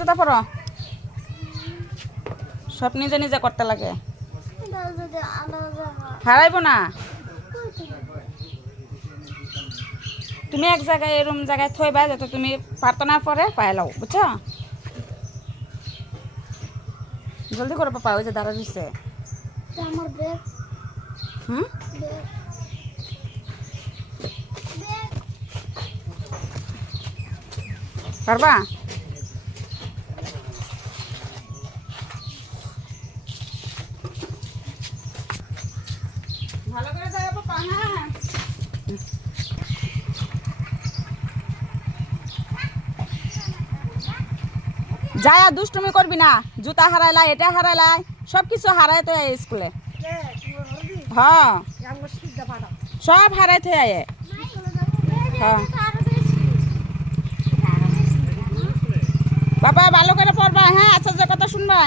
জুতা পরো সব নিজে নিজে করতে লাগে হারাইব না তুমি এক জায়গায় এরম জায়গায় থইবা যাতে তুমি প্রার্থনার পরে পায়ে লাও বুঝছো জলদি করে পাপা ওই যে দাঁড়া দিচ্ছে হুম পারবা ভালো করে যাও পাপা হ্যাঁ যায়া দুষ্টুমি করবি না জুতা হারাইলাই এটা হারাইলাই সব কিছু হারাই তো স্কুলে হ্যাঁ সব হারাই থে আয়ে হ্যাঁ বাবা ভালো করে পড়বা হ্যাঁ আচ্ছা যে কথা শুনবা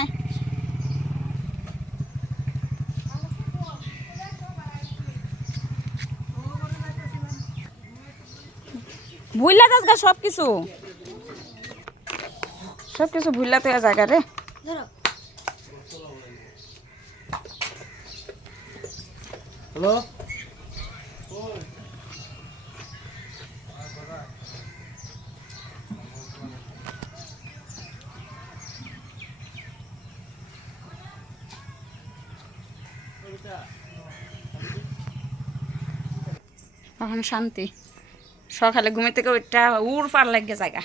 ভুইলা যাস গা সব কিছু ভুইলা তো জায়গা রে হ্যালো এখন শান্তি সকালে ঘুমে থেকে ওইটা উড় পার লাগে জায়গা